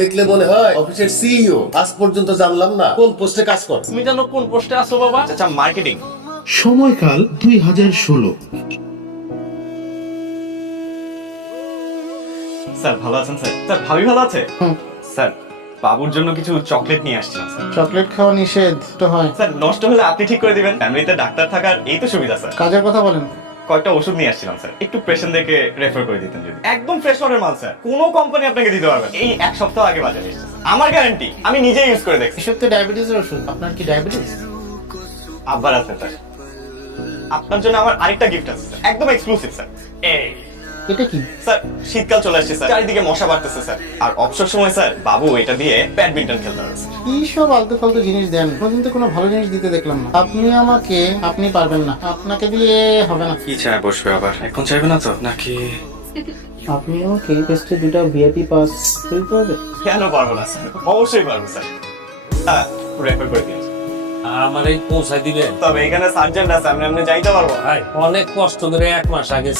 দেখলে মনে হয় অফিসের সিইও। আজ পর্যন্ত জানলাম না কোন পোস্টে কাজ করে। তুমি জানো কোন পোস্টে আছো বাবা? আচ্ছা, মার্কেটিং। সময়কাল 2016। স্যার ভালো আছেন স্যার? স্যার ভাবি ভালো আছে? স্যার বাবুর জন্য কিছু চকলেট নিয়ে আসছিলাম স্যার। চকলেট খাওয়া নিষেধ তো হয়। স্যার নষ্ট হলে আপনি ঠিক করে দিবেন। ফ্যামিলিতে ডাক্তার থাকার এই তো সুবিধা স্যার। কাজের কথা বলেন। কয়েকটা ওষুধ নিয়ে আসছিলাম স্যার, একটু পেশেন্টদেরকে রেফার করে দিতেন যদি। একদম ফ্রেশ অর্ডার মাল স্যার, কোনো কোম্পানি আপনাকে দিতে পারবে না। এই এক সপ্তাহ আগে বাজারে এসেছে, আমার গ্যারান্টি, আমি নিজে ইউজ করে দেখছি। এসব তো ডায়াবেটিসের ওষুধ। আপনার কি ডায়াবেটিস? আব্বার আছে স্যার। আপনার জন্য আমার আরেকটা গিফট আছে স্যার, একদম এক্সক্লুসিভ স্যার। এই এটা কি? স্যার শীতকাল চলে আসছে স্যার, চারিদিকে মশা বাড়তেছে স্যার, আর অবসর সময় স্যার বাবু এটা দিয়ে ব্যাডমিন্টন খেলতে পারবে স্যার। কি সব আলতু ফালতু জিনিস দেন, কোনদিন তো কোনো ভালো জিনিস দিতে দেখলাম না। আপনি পারবেন না, আপনাকে দিয়ে হবে না। কি চায় বসবে আবার? এখন চাইবে না তো নাকি? আপনি আমাকে টেস্টে দুটো ভিআইপি পাস দিতে হবে। কেন পারবো না স্যার? অবশ্যই পারবো স্যার। রেফার করে দিয়েছি। আমার এই পৌঁছায় দিবে। তবে এখানে সার্জেন্ট আছে, আমি আপনি যাইতে পারবো। ভাই অনেক কষ্ট করে 1 মাস আগে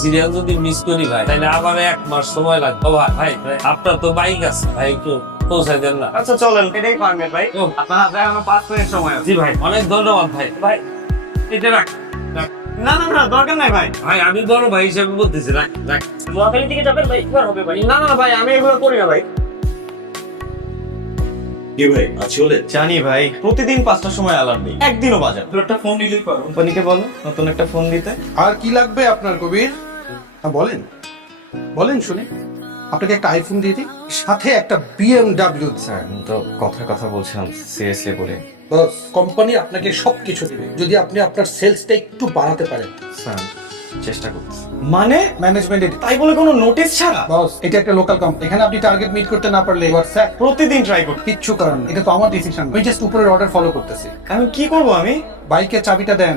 সিরিয়াল যদি মিস করি ভাই তাহলে আবার 1 মাস সময় লাগবে। ও ভাই আপনার তো বাইক আছে ভাই, একটু পৌঁছায় দেন না। আচ্ছা চলেন, এটাই পারবেন ভাই। ও, আপনার হাতে আমার 5 মিনিট সময় আছে। জি ভাই অনেক ধন্যবাদ ভাই। ভাই এটা রাখ। না না না, দরকার নাই ভাই। ভাই আমি বড় ভাই হিসেবে বলতেছি, রাখ রাখ। নোয়াখালী থেকে যাবেন ভাই, এবার হবে ভাই। না না ভাই, আমি এগুলো করি না ভাই। কি ভাই আজ চলে? জানি ভাই, প্রতিদিন 5টার সময় অ্যালার্ম দিই, একদিনও বাজার। একটা ফোন নিলেই পারো। কোম্পানিকে বলো নতুন একটা ফোন দিতে। আর কি লাগবে আপনার কবির? হ্যাঁ বলেন, বলেন শুনে। আপনাকে একটা আইফোন দিয়ে দিই, সাথে একটা বিএমডাব্লিউ। স্যার তো কথার কথা বলছিলাম, সিরিয়াসলি বলে। বস, কোম্পানি আপনাকে সবকিছু দিবে যদি আপনি আপনার সেলসটা একটু বাড়াতে পারেন। স্যার চেষ্টা করছি। মানে ম্যানেজমেন্টে তাই বলে কোনো নোটিশ ছাড়া? বস, এটা একটা লোকাল কোম্পানি, এখানে আপনি টার্গেট মিট করতে না পারলে হোয়াটসঅ্যাপ প্রতিদিন ট্রাই করি। কিচ্ছু করার না, এটা তো আমার ডিসিশন। আমি জাস্ট উপরের অর্ডার ফলো করতেছি। আমি কি করবো? আমি বাইকের চাবিটা দেন।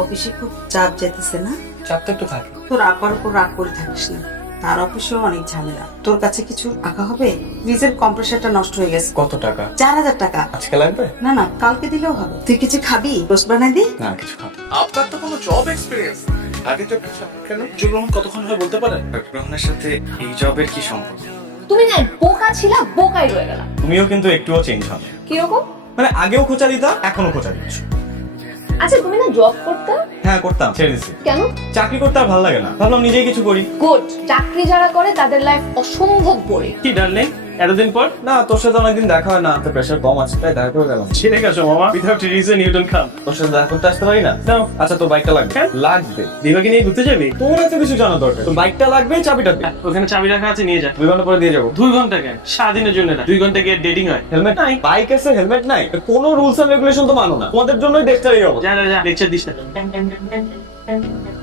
অফিসে খুব চাপ যেতেছে না? চাপ তো একটু থাকে। তোর আব্বার উপর রাগ করে থাকিস না, তার অফিসেও অনেক ঝামেলা। তোর কাছে কিছু টাকা হবে? ফ্রিজের কম্প্রেসারটা নষ্ট হয়ে গেছে। কত টাকা? 4000 টাকা। আজকে লাগবে? না না, কালকে দিলেও হবে। তুই কিছু খাবি? রোস্ট বানাই দি। না কিছু খাবো। আপনার তো কোনো জব এক্সপেরিয়েন্স আগে তো কেন? জুলুম কতক্ষণ হয় বলতে পারেন? রহমানের সাথে এই জবের কি সম্পর্ক? তুমি না বোকা ছিলা, বোকাই রয়ে গেলা। তুমিও কিন্তু একটুও চেঞ্জ হবে। কিরকম? মানে আগেও খোঁচা দিতা, এখনো খোঁচা দিচ্ছ। আচ্ছা তুমি না জব করতে? হ্যাঁ করতাম, ছেড়ে দিছি। কেন? চাকরি করতে আর ভালো লাগে না, ভাবলাম নিজেই কিছু করি। গুড। চাকরি যারা করে তাদের লাইফ অসম্ভব বোরিং। কি ডার্লিং, এতদিন পর? না তোর সাথে অনেকদিন দেখা হয় না, তো প্রেশার কম আছে তাই দেখা করে গেলাম। ছেড়ে গেছো মামা, without reason you don't come. তোর সাথে দেখা করতে আসতে পারি না? নাও। আচ্ছা তোর বাইকটা লাগবে? কেন? লাগবে। দিবাকে নিয়ে ঘুরতে যাবি? তোর এত কিছু জানা দরকার? তোর বাইকটা লাগবে, চাবিটা দে। ওখানে চাবি রাখা আছে, নিয়ে যা। 2 ঘন্টা পরে দিয়ে যাবো। 2 ঘন্টা কেন? সারাদিনের জন্য না, 2 ঘন্টা গিয়ে ডেটিং হয়। হেলমেট নাই? বাইক আছে, হেলমেট নাই? কোনো রুলস এন্ড রেগুলেশন তো মানো না, তোমাদের জন্যই দেশটার এই অবস্থা। যা যা যা, লেকচার দিস না।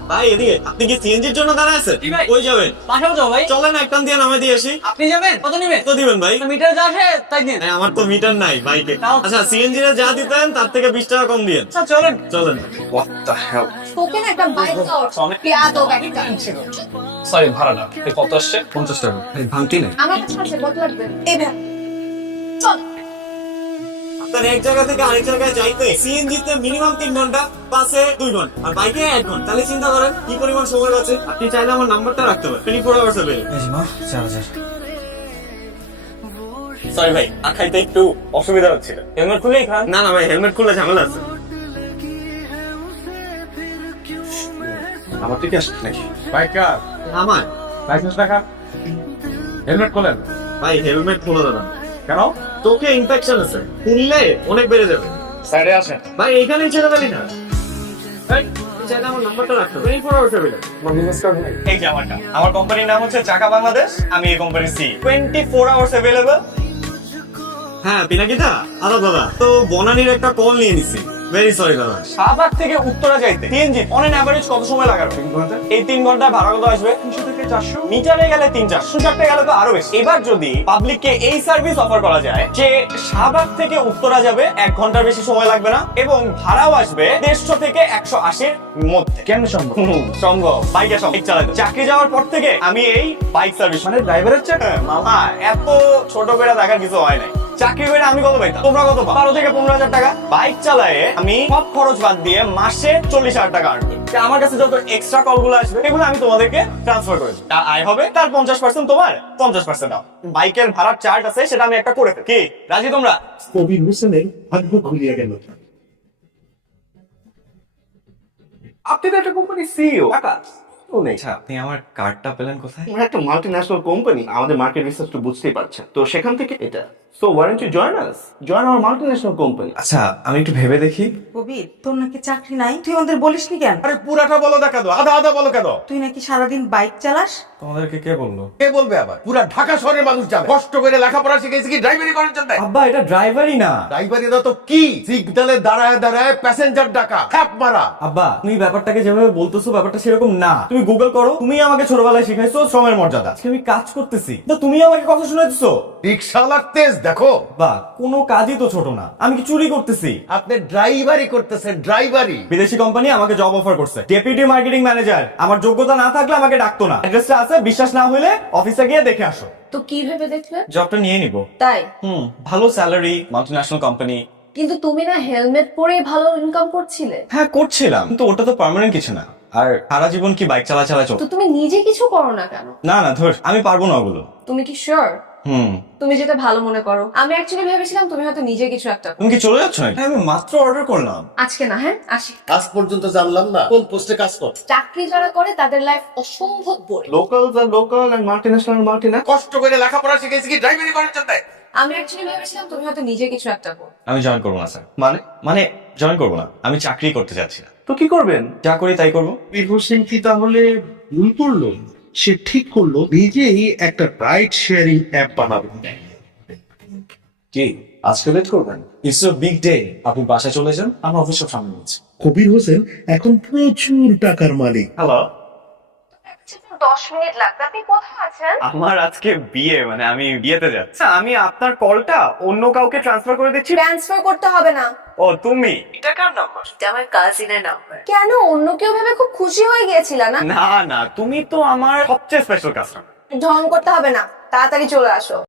ভাই এদিকে, আপনি কি সিএনজির জন্য দাঁড়ায় আছেন? কই যাবেন? পাঠাও যাও ভাই। চলেন এক টান দিয়ে নামে দিয়ে আসি। আপনি যাবেন? কত নেবে? তো দিবেন ভাই? মিটার যা আসে তাই দিন। আমার তো মিটার নাই বাইকে। তাও? আচ্ছা সিএনজি রে যা দিতেন তার থেকে 20 টাকা কম দিয়েন। আচ্ছা চলেন। চলেন। What the hell? তোকে না একটা বাইক দাও। পেয়াদব একটা। সরি, ভাড়া না। কত আসছে? 50 টাকা। এই ভাঙটি নেই। আমার কাছে আছে, কত লাগবে? এই ভাই চল। আপনার এক জায়গা থেকে আরেক জায়গায় যাইতে সিএনজি তে মিনিমাম 3 ঘন্টা, বাসে 2 ঘন্টা, আর বাইকে 1 ঘন্টা। তাহলে চিন্তা করেন কি পরিমাণ সময় আছে। আপনি চাইলে আমার নাম্বারটা রাখতে পারেন, 24 আওয়ার্স এভেলেবল। এই মা 4000। সরি ভাই, খাইতে একটু অসুবিধা হচ্ছিল। হেলমেট খুলেই খান। না না ভাই, হেলমেট খুললে ঝামেলা আছে। আমার থেকে আসছে নাকি? বাইকার আমার লাইসেন্স দেখা, হেলমেট খোলেন। ভাই হেলমেট খুলে দেবেন। কেন? তোকে ইনফেকশন আছে, খুললে অনেক বেড়ে যাবে। সাইডে আসেন। ভাই এইখানেই ছেড়ে দিলি না। এই চাইলে আমার নাম্বারটা রাখতে হবে, 24 আওয়ার্স এভেলেবল। এই যে আমারটা, আমার কোম্পানির নাম হচ্ছে চাকা বাংলাদেশ, আমি এই কোম্পানির সি। 24 hours available. হ্যাঁ পিনাকিদা, আদা দাদা, তো বনানীর একটা কল নিয়ে নিছি। ভেরি সরি দাদা। শাহবাগ থেকে উত্তরা যাইতে সিএনজি অন এন এভারেজ কত সময় লাগাবে? 3 ঘন্টা। এই 3 ঘন্টায় ভাড়া কত আসবে? 300 থেকে 400। মিটারে গেলে 300-400, চারটে গেলে তো আরো বেশি। এবার যদি পাবলিককে এই সার্ভিস অফার করা যায় যে শাহবাগ থেকে উত্তরা যাবে 1 ঘন্টার বেশি সময় লাগবে না, এবং ভাড়াও আসবে 150 থেকে 180-র মধ্যে। কেন সম্ভব? সম্ভব, বাইকে বাইক চালাতে। চাকরি যাওয়ার পর থেকে আমি এই বাইক সার্ভিস, মানে ড্রাইভারের চাকরি। মামা এত ছোট করে দেখার কিছু হয় নাই। চাকরি করে আমি কত পাইতাম, তোমরা কত পাও? 12 থেকে 15 হাজার টাকা। বাইক চালায়ে আমি সব খরচ বাদ দিয়ে মাসে 40,000 টাকা আর্ন করি। আমার কাছে যত এক্সট্রা কলগুলো আসবে এগুলো আমি তোমাদেরকে ট্রান্সফার করে দিই। তার আয় হবে, তার 50% তোমার, 50% দাও। বাইকের ভাড়ার চার্ট আছে, সেটা আমি একটা করে ফেলি। কি রাজি তোমরা? কবির হোসেনের ভাগ্য খুলিয়া গেল। আপনি তো একটা কোম্পানি সিইও কাকা। আচ্ছা, আপনি আমার কার্ডটা পেলেন কোথায়? আমরা একটা মাল্টিন্যাশনাল কোম্পানি, আমাদের মার্কেট রিসার্চ তো বুঝতেই পারছেন, তো সেখান থেকে এটা। So why don't you join us, join our multinational company. আচ্ছা, আমি একটু ভেবে দেখি। কবির, তোর নাকি চাকরি নাই, তুই আমাদের বলিসনি কেন? আরে পুরাটা বলো না কেন, আধা আধা বলো কেন? তুই নাকি সারাদিন বাইক চালাস। তোমাদেরকে কে বললো? কে বলবে আবার? পুরা ঢাকা শহরের মানুষ জানে কষ্ট করে লেখাপড়া শিখেছি কি ড্রাইভারি করার জন্য। আব্বা, এটা ড্রাইভারই না। ড্রাইভারি না তো কি? সিগন্যালে দাঁড়ায় দাঁড়ায় প্যাসেঞ্জার ডাকা, হ্যাপ মারা। আব্বা, তুমি ব্যাপারটাকে যেভাবে বলতেছো ব্যাপারটা সেরকম না। তুমি গুগল করো, তুমি আমাকে ছোটবেলায় শিখাইছো শ্রমের মর্যাদা। আজকে আমি কাজ করতেছি, তো তুমি আমাকে কথা শোনাচ্ছো। রিক্সাওয়ালার তেজ দেখো। বা কোনো কাজই তো ছোট না, আমি কি চুরি করতেছি? আপনি ড্রাইভারি করতেছেন, ড্রাইভারি। বিদেশি কোম্পানি আমাকে জব অফার করছে, ডেপুটি মার্কেটিং ম্যানেজার। আমার যোগ্যতা না থাকলে আমাকে ডাকতো না। অ্যাড্রেসটা আছে, বিশ্বাস না হলে অফিসে গিয়ে দেখে আসো। তো কি ভেবে দেখলে? জবটা নিয়ে নিব। তাই? ভালো স্যালারি, মাল্টিন্যাশনাল কোম্পানি। কিন্তু তুমি না হেলমেট পরে ভালো ইনকাম করছিলে? হ্যাঁ করছিলাম, কিন্তু ওটা তো পার্মানেন্ট কিছু না। আর সারা জীবন কি বাইক চালা চালা চল? তো তুমি নিজে কিছু করো না কেন? না না ধর, আমি পারবো না ওগুলো। তুমি কি শিওর? তুমি যেটা ভালো মনে করো। আমি অ্যাকচুয়ালি ভেবেছিলাম তুমি হয়তো নিজে কিছু একটা করো। তুমি কি চলে যাচ্ছ নাকি? আমি মাত্র অর্ডার করলাম। আজকে না, হ্যাঁ আসি। আজ পর্যন্ত জানলাম না কোন পোস্টে কাজ কর। চাকরি যারা করে তাদের লাইফ অসম্ভব বোরিং। লোকালস আর লোকাল এন্ড মাল্টিন্যাশনাল মাল্টিন্যাশনাল। কষ্ট করে লেখাপড়া শিখেছি কি ড্রাইভারি করার জন্য। আমি অ্যাকচুয়ালি ভেবেছিলাম তুমি হয়তো নিজে কিছু একটা করো। আমি জয়েন করবো না স্যার। মানে মানে জয়েন করবো না, আমি চাকরি করতে চাচ্ছি না। তো কি করবেন? যা করি তাই করবো। কবির হোসেন কি তাহলে ভুল করলো? সে ঠিক করলো নিজেই একটা রাইড শেয়ারিং অ্যাপ বানাবে। কি আজকে লেট করবেন? It's a big day. আপনি বাসায় চলে যান, আমরা অফিসে সামনে নিচ্ছি। কবির হোসেন এখন প্রচুর টাকার মালিক। হ্যালো, 10 মিনিট লাগবে। আপনি কোথায় আছেন? আমার আজকে বিয়ে, মানে আমি বিয়েতে যাচ্ছি। আমি আপনার কলটা অন্য কাউকে ট্রান্সফার করে দিচ্ছি। ট্রান্সফার করতে হবে না। ও তুমি? এটা কার নাম্বার? এটা আমার কাজিনের নাম্বার। কেন, অন্য কেউ ভেবে খুব খুশি হয়ে গিয়েছিল না? না না, তুমি তো আমার সবচেয়ে স্পেশাল কাস্টমার। ঢং করতে হবে না, তাড়াতাড়ি চলে আসো।